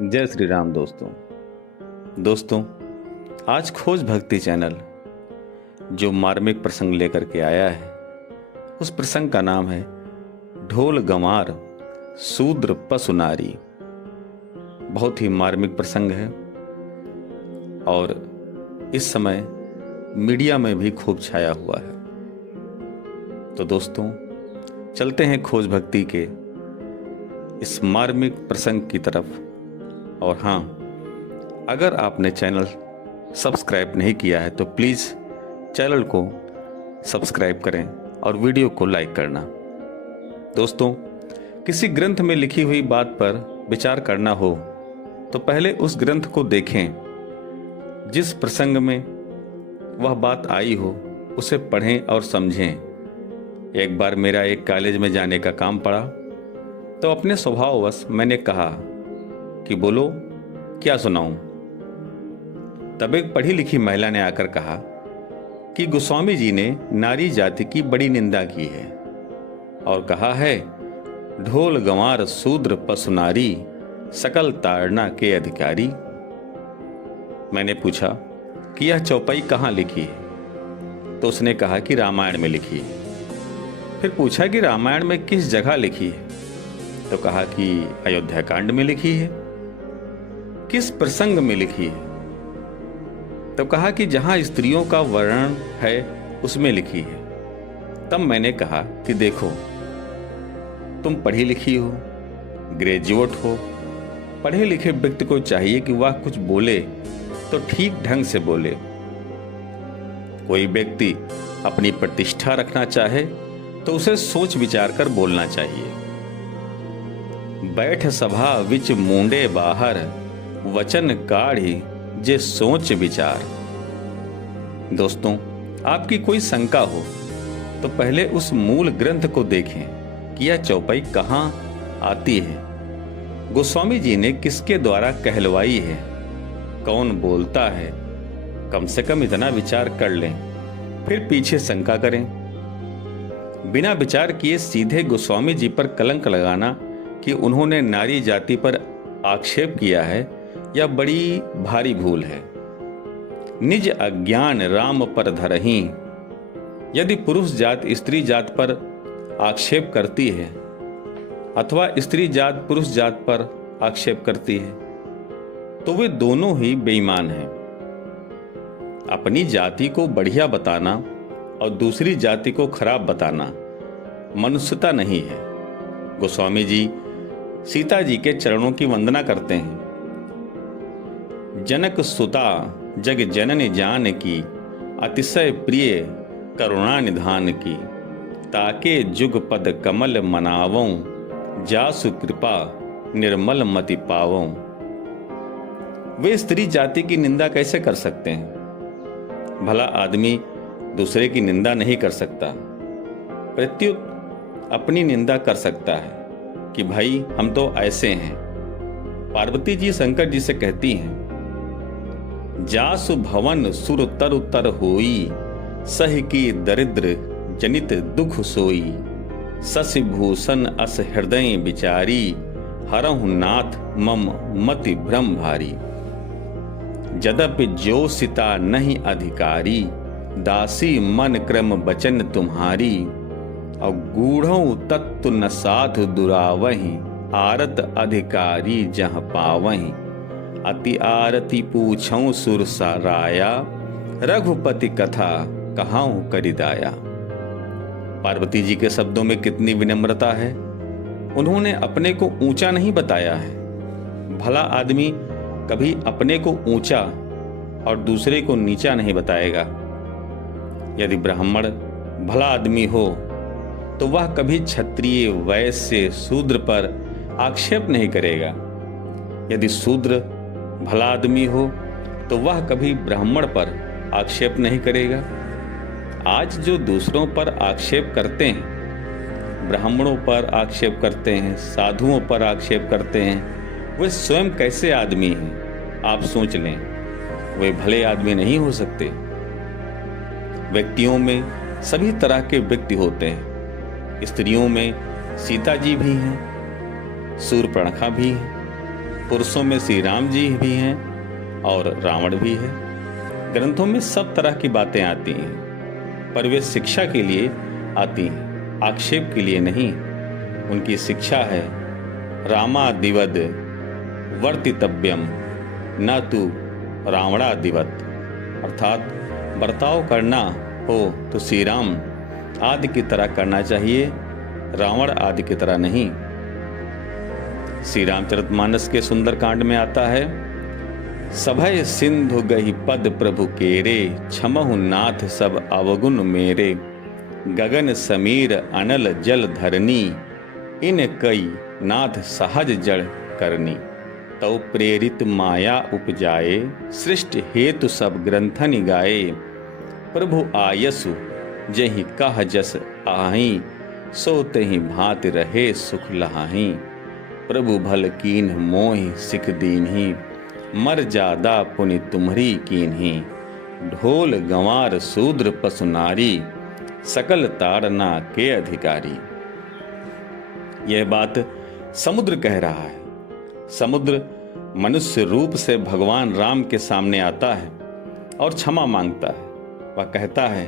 जय श्री राम दोस्तों, आज खोज भक्ति चैनल जो मार्मिक प्रसंग लेकर के आया है, उस प्रसंग का नाम है ढोल गंवार शूद्र पशु नारी। बहुत ही मार्मिक प्रसंग है और इस समय मीडिया में भी खूब छाया हुआ है। तो दोस्तों, चलते हैं खोज भक्ति के इस मार्मिक प्रसंग की तरफ। और हाँ, अगर आपने चैनल सब्सक्राइब नहीं किया है तो प्लीज़ चैनल को सब्सक्राइब करें और वीडियो को लाइक करना। दोस्तों, किसी ग्रंथ में लिखी हुई बात पर विचार करना हो तो पहले उस ग्रंथ को देखें। जिस प्रसंग में वह बात आई हो उसे पढ़ें और समझें। एक बार मेरा एक कॉलेज में जाने का काम पड़ा तो अपने स्वभाववश मैंने कहा कि बोलो क्या सुनाऊं। तब एक पढ़ी लिखी महिला ने आकर कहा कि गोस्वामी जी ने नारी जाति की बड़ी निंदा की है और कहा है ढोल गंवार शूद्र पशु नारी सकल ताड़ना के अधिकारी। मैंने पूछा कि यह चौपाई कहाँ लिखी है तो उसने कहा कि रामायण में लिखी है। फिर पूछा कि रामायण में किस जगह लिखी है तो कहा कि अयोध्या कांड में लिखी है। किस प्रसंग में लिखी है तो कहा कि जहां स्त्रियों का वर्णन है उसमें लिखी है। तब मैंने कहा कि देखो, तुम पढ़ी लिखी हो, ग्रेजुएट हो। पढ़े लिखे व्यक्ति को चाहिए कि वह कुछ बोले तो ठीक ढंग से बोले। कोई व्यक्ति अपनी प्रतिष्ठा रखना चाहे तो उसे सोच विचार कर बोलना चाहिए। बैठ सभा विच मूंडे बाहर वचन काढ़ी जे सोच विचार। दोस्तों, आपकी कोई शंका हो तो पहले उस मूल ग्रंथ को देखें कि यह चौपाई कहाँ आती है, गोस्वामी जी ने किसके द्वारा कहलवाई है, कौन बोलता है। कम से कम इतना विचार कर लें, फिर पीछे शंका करें। बिना विचार किए सीधे गोस्वामी जी पर कलंक लगाना कि उन्होंने नारी जाति पर आक्षेप किया है, यह बड़ी भारी भूल है। निज अज्ञान राम पर धरहीं। यदि पुरुष जात स्त्री जात पर आक्षेप करती है अथवा स्त्री जात पुरुष जात पर आक्षेप करती है तो वे दोनों ही बेईमान हैं। अपनी जाति को बढ़िया बताना और दूसरी जाति को खराब बताना मनुष्यता नहीं है। गोस्वामी जी सीता जी के चरणों की वंदना करते हैं। जनक सुता जग जननी जान की अतिशय प्रिय करुणा निधान की। ताके जुग पद कमल मनावों जासु कृपा निर्मल मति पावों। वे स्त्री जाति की निंदा कैसे कर सकते हैं? भला आदमी दूसरे की निंदा नहीं कर सकता, प्रत्युत अपनी निंदा कर सकता है कि भाई हम तो ऐसे हैं। पार्वती जी शंकर जी से कहती हैं, जासु भवन सुर तरु तर होई सह की दरिद्र जनित दुख सोई। शशि भूषण अस हृदय विचारी हरहु नाथ मम मति भ्रम भारी। जदपि जो सीता नहीं अधिकारी दासी मन क्रम बचन तुम्हारी। और गूढ़ों तत्व न साधु दुरावही आरत अधिकारी जह पावही। अति आरती पूछऊं सुर साराया रघुपति कथा कहाऊं करिदाया। पार्वती जी के शब्दों में कितनी विनम्रता है। उन्होंने अपने को ऊंचा नहीं बताया है। भला आदमी कभी अपने को ऊंचा और दूसरे को नीचा नहीं बताएगा। यदि ब्राह्मण भला आदमी हो तो वह कभी क्षत्रिय वैश्य शूद्र पर आक्षेप नहीं करेगा। यदि शूद्र भला आदमी हो तो वह कभी ब्राह्मण पर आक्षेप नहीं करेगा। आज जो दूसरों पर आक्षेप करते हैं, ब्राह्मणों पर आक्षेप करते हैं, साधुओं पर आक्षेप करते हैं, वे स्वयं कैसे आदमी हैं आप सोच लें। वे भले आदमी नहीं हो सकते। व्यक्तियों में सभी तरह के व्यक्ति होते हैं। स्त्रियों में सीता जी भी हैं, सूर्पणखा भी है, पुरुषों में श्री राम जी भी हैं और रावण भी है। ग्रंथों में सब तरह की बातें आती हैं, पर वे शिक्षा के लिए आती हैं, आक्षेप के लिए नहीं। उनकी शिक्षा है रामादिवद वर्तितव्यम न तु रावणादिवत, अर्थात बर्ताव करना हो तो श्री राम आदि की तरह करना चाहिए, रावण आदि की तरह नहीं। श्री रामचरितमानस के सुंदरकांड में आता है, सभय सिंधु गहि पद प्रभु केरे, क्षमहु नाथ सब अवगुण मेरे, गगन समीर अनल जल धरनी, इन कई नाथ सहज जड़ करनी, तौ प्रेरित माया उपजाए, सृष्टि हेतु सब ग्रंथनि गाए, प्रभु आयसु जहि कह जस आही, सो तहि भांति रहे सुख लहाही, प्रभु भल कीन्ह मोहि सिख दीन्ही, मर जादा पुनि तुम्हरी कीन्ही, ढोल गंवार शूद्र पशु नारी, सकल ताड़ना के अधिकारी। यह बात समुद्र कह रहा है। समुद्र मनुष्य रूप से भगवान राम के सामने आता है और क्षमा मांगता है। वह कहता है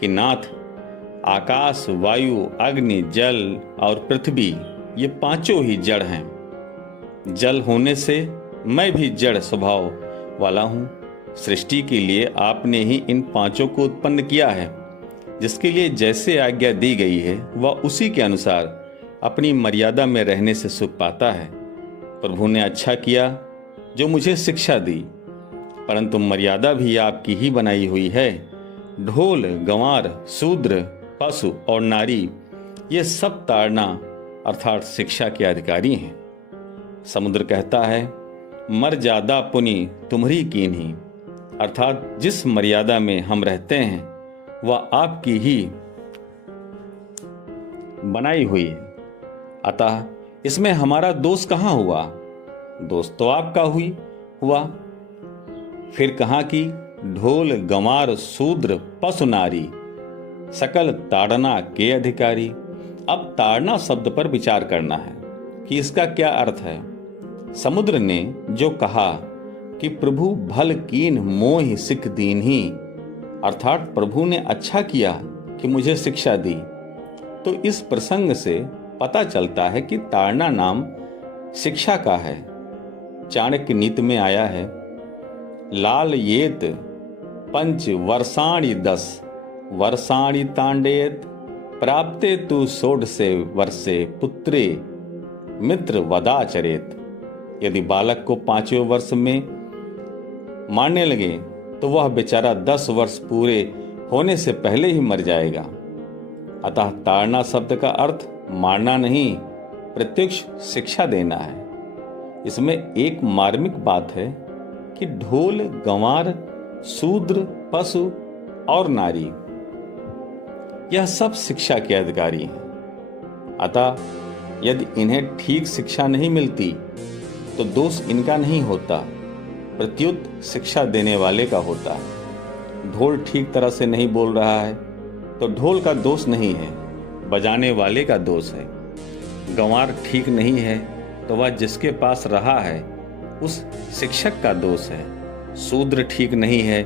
कि नाथ, आकाश, वायु, अग्नि, जल और पृथ्वी ये पांचों ही जड़ हैं। जल होने से मैं भी जड़ स्वभाव वाला हूं। सृष्टि के लिए आपने ही इन पांचों को उत्पन्न किया है। जिसके लिए जैसे आज्ञा दी गई है वह उसी के अनुसार अपनी मर्यादा में रहने से सुख पाता है। प्रभु ने अच्छा किया जो मुझे शिक्षा दी, परंतु मर्यादा भी आपकी ही बनाई हुई है। ढोल, गंवार, शूद्र, पशु और नारी ये सब ताड़ना अर्थात शिक्षा के अधिकारी हैं। समुद्र कहता है, मर जादा पुनि तुम्हरी कीन्ही, अर्थात जिस मर्यादा में हम रहते हैं वह आपकी ही बनाई हुई है। अतः इसमें हमारा दोष कहाँ हुआ? दोष तो आपका हुआ। फिर कहाँ की ढोल, गंवार, शूद्र, पशु, नारी, सकल ताड़ना के अधिकारी। अब ताड़ना शब्द पर विचार करना है कि इसका क्या अर्थ है। समुद्र ने जो कहा कि प्रभु भल कीन मोहि सिख दीन्ही, अर्थात प्रभु ने अच्छा किया कि मुझे शिक्षा दी, तो इस प्रसंग से पता चलता है कि ताड़ना नाम शिक्षा का है। चाणक्य नीति में आया है, लाल येत पंच वर्षाणि 10 वर्षाणि तांडेत, प्राप्ते तु षोडशे वर्षे पुत्रे मित्र वदाचरेत। यदि बालक को 5वें वर्ष में मारने लगे तो वह बेचारा 10 वर्ष पूरे होने से पहले ही मर जाएगा। अतः ताड़ना शब्द का अर्थ मारना नहीं, प्रत्यक्ष शिक्षा देना है। इसमें एक मार्मिक बात है कि ढोल, गंवार, शूद्र, पशु और नारी यह सब शिक्षा के अधिकारी हैं। अतः यदि इन्हें ठीक शिक्षा नहीं मिलती तो दोष इनका नहीं होता, प्रत्युत शिक्षा देने वाले का होता है। ढोल ठीक तरह से नहीं बोल रहा है तो ढोल का दोष नहीं है, बजाने वाले का दोष है। गंवार ठीक नहीं है तो वह जिसके पास रहा है उस शिक्षक का दोष है। शूद्र ठीक नहीं है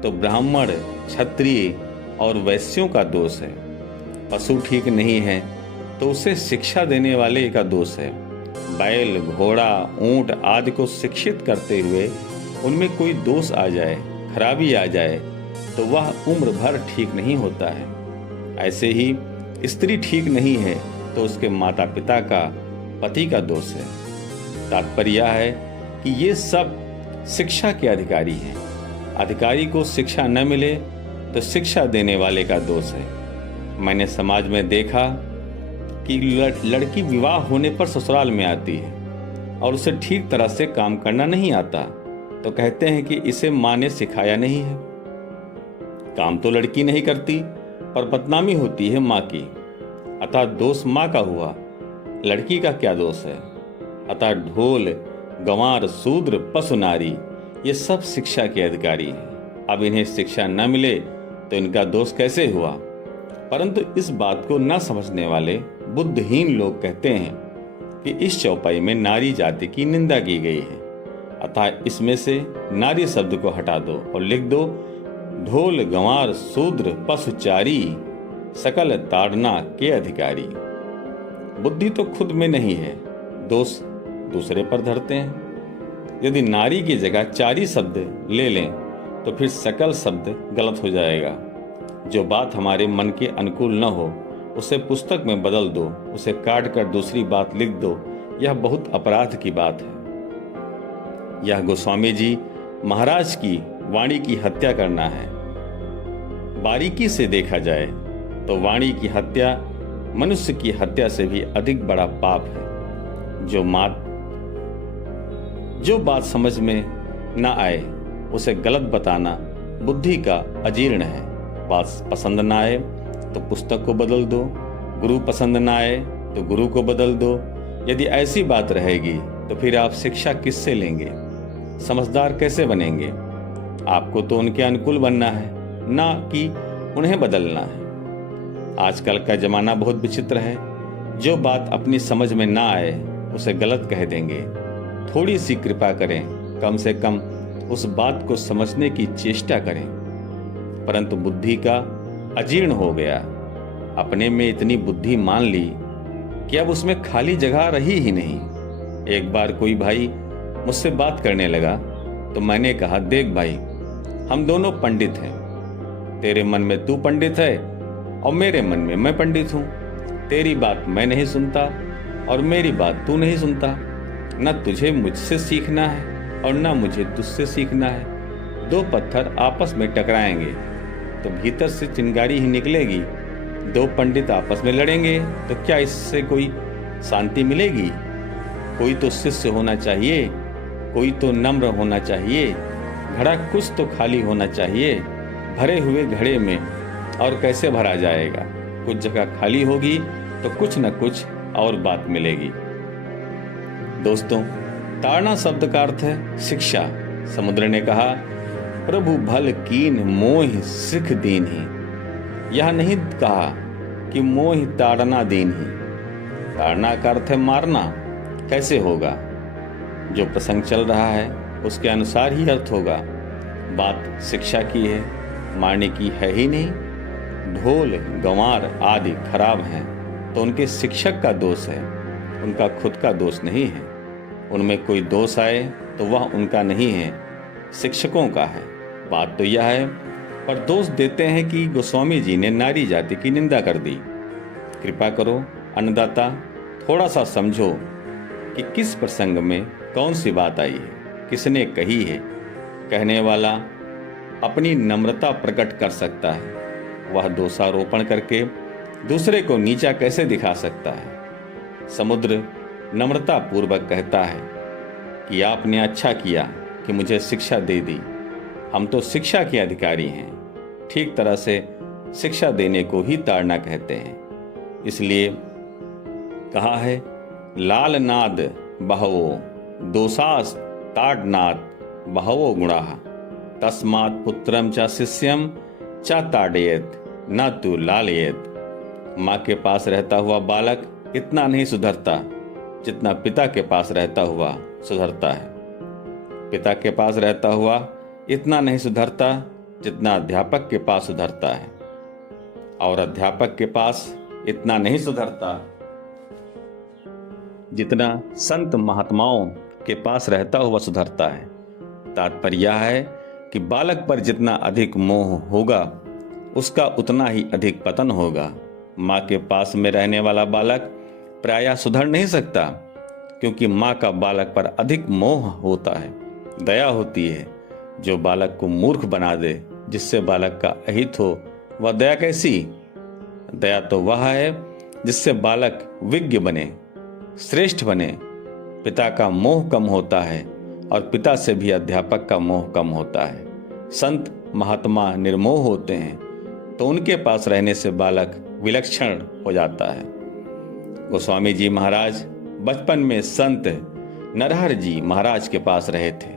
तो ब्राह्मण, क्षत्रिय और वैश्यों का दोष है। पशु ठीक नहीं है तो उसे शिक्षा देने वाले का दोष है। बैल, घोड़ा, ऊंट आदि को शिक्षित करते हुए उनमें कोई दोष आ जाए, खराबी आ जाए तो वह उम्र भर ठीक नहीं होता है। ऐसे ही स्त्री ठीक नहीं है तो उसके माता पिता का, पति का दोष है। तात्पर्य यह है कि ये सब शिक्षा के अधिकारी हैं। अधिकारी को शिक्षा न मिले तो शिक्षा देने वाले का दोष है। मैंने समाज में देखा कि लड़की विवाह होने पर ससुराल में आती है और उसे ठीक तरह से काम करना नहीं आता तो कहते हैं कि इसे माँ ने सिखाया नहीं है। काम तो लड़की नहीं करती पर बदनामी होती है माँ की, अतः दोष माँ का हुआ, लड़की का क्या दोष है। अतः ढोल, गंवार, शूद्र, पशु, नारी ये सब शिक्षा के अधिकारी हैं। अब इन्हें शिक्षा न मिले तो इनका दोष कैसे हुआ? परंतु इस बात को न समझने वाले बुद्धिहीन लोग कहते हैं कि इस चौपाई में नारी जाति की निंदा की गई है, अतः इसमें से नारी शब्द को हटा दो और लिख दो ढोल गंवार शूद्र पशुचारी सकल ताड़ना के अधिकारी। बुद्धि तो खुद में नहीं है, दोष दूसरे पर धरते हैं। यदि नारी की जगह चारी शब्द ले लें तो फिर सकल शब्द गलत हो जाएगा। जो बात हमारे मन के अनुकूल न हो उसे पुस्तक में बदल दो, उसे काट कर दूसरी बात लिख दो, यह बहुत अपराध की बात है। यह गोस्वामी जी महाराज की वाणी की हत्या करना है। बारीकी से देखा जाए तो वाणी की हत्या मनुष्य की हत्या से भी अधिक बड़ा पाप है। जो बात समझ में न आए उसे गलत बताना बुद्धि का अजीर्ण है। बात पसंद न आए तो पुस्तक को बदल दो, गुरु पसंद न आए तो गुरु को बदल दो। यदि ऐसी बात रहेगी तो फिर आप शिक्षा किससे लेंगे, समझदार कैसे बनेंगे? आपको तो उनके अनुकूल बनना है, ना कि उन्हें बदलना है। आजकल का जमाना बहुत विचित्र है। जो बात अपनी समझ में ना आए उसे गलत कह देंगे। थोड़ी सी कृपा करें, कम से कम उस बात को समझने की चेष्टा करें। परंतु बुद्धि का अजीर्ण हो गया। अपने में इतनी बुद्धि मान ली कि अब उसमें खाली जगह रही ही नहीं। एक बार कोई भाई मुझसे बात करने लगा तो मैंने कहा, देख भाई, हम दोनों पंडित हैं। तेरे मन में तू पंडित है और मेरे मन में मैं पंडित हूँ। तेरी बात मैं नहीं सुनता और मेरी बात तू नहीं सुनता। न तुझे मुझसे सीखना है और न मुझे तुझसे सीखना है। दो पत्थर आपस में टकराएंगे तो भीतर से चिंगारी ही निकलेगी। दो पंडित आपस में लड़ेंगे तो क्या इससे कोई शांति मिलेगी? कोई तो शिष्य होना चाहिए, कोई तो नम्र होना चाहिए। घड़ा कुछ तो खाली होना चाहिए। भरे हुए घड़े में और कैसे भरा जाएगा? कुछ जगह खाली होगी तो कुछ न कुछ और बात मिलेगी। दोस्तों, ताड़ना शब्द का अर्थ है शिक्षा। समुद्र ने कहा, प्रभु भल कीन मोह सिख दीन ही। यह नहीं कहा कि मोह ताड़ना दीन ही। ताड़ना का अर्थ है मारना। कैसे होगा? जो प्रसंग चल रहा है उसके अनुसार ही अर्थ होगा। बात शिक्षा की है, मारने की है ही नहीं। ढोल गंवार आदि खराब हैं तो उनके शिक्षक का दोष है, उनका खुद का दोष नहीं है। उनमें कोई दोष आए तो वह उनका नहीं है, शिक्षकों का है। बात तो यह है, पर दोष देते हैं कि गोस्वामी जी ने नारी जाति की निंदा कर दी। कृपा करो अन्नदाता, थोड़ा सा समझो कि किस प्रसंग में कौन सी बात आई है, किसने कही है। कहने वाला अपनी नम्रता प्रकट कर सकता है, वह दोषारोपण करके दूसरे को नीचा कैसे दिखा सकता है? समुद्र नम्रता पूर्वक कहता है कि आपने अच्छा किया कि मुझे शिक्षा दे दी। हम तो शिक्षा के अधिकारी हैं। ठीक तरह से शिक्षा देने को ही ताड़ना कहते हैं। इसलिए कहा है, लाल नाद बहवो दोषास ताड़नाद बहवो गुणाः तस्मात् पुत्रम च शिष्यम च ताड़येत न तु लालयेत। माँ के पास रहता हुआ बालक इतना नहीं सुधरता जितना पिता के पास रहता हुआ सुधरता है। पिता के पास रहता हुआ इतना नहीं सुधरता जितना अध्यापक के पास सुधरता है, और अध्यापक के पास इतना नहीं सुधरता जितना संत महात्माओं के पास रहता हुआ सुधरता है। तात्पर्य यह है कि बालक पर जितना अधिक मोह होगा उसका उतना ही अधिक पतन होगा। माँ के पास में रहने वाला बालक प्रायः सुधर नहीं सकता, क्योंकि माँ का बालक पर अधिक मोह होता है, दया होती है। जो बालक को मूर्ख बना दे, जिससे बालक का अहित हो, वह दया कैसी? दया तो वह है जिससे बालक विज्ञ बने, श्रेष्ठ बने। पिता का मोह कम होता है और पिता से भी अध्यापक का मोह कम होता है। संत महात्मा निर्मोह होते हैं तो उनके पास रहने से बालक विलक्षण हो जाता है। गोस्वामी जी महाराज बचपन में संत नरहर जी महाराज के पास रहे थे।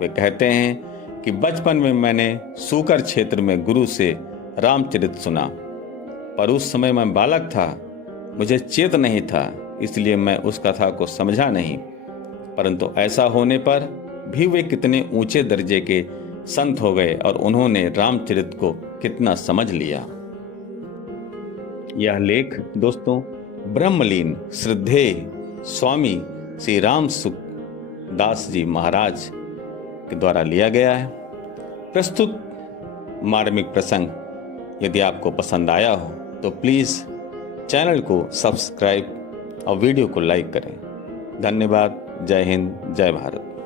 वे कहते हैं कि बचपन में मैंने सूकर क्षेत्र में गुरु से रामचरित सुना, पर उस समय मैं बालक था, मुझे चेत नहीं था इसलिए मैं उस कथा को समझा नहीं, परंतु ऐसा होने पर भी वे कितने ऊंचे दर्जे के संत हो गए और उन्होंने रामचरित को कितना समझ लिया। यह लेख दोस्तों ब्रह्मलीन श्रद्धेय स्वामी श्री राम सुख दास जी महाराज के द्वारा लिया गया है। प्रस्तुत मार्मिक प्रसंग यदि आपको पसंद आया हो तो प्लीज़ चैनल को सब्सक्राइब और वीडियो को लाइक करें। धन्यवाद। जय हिंद, जय भारत।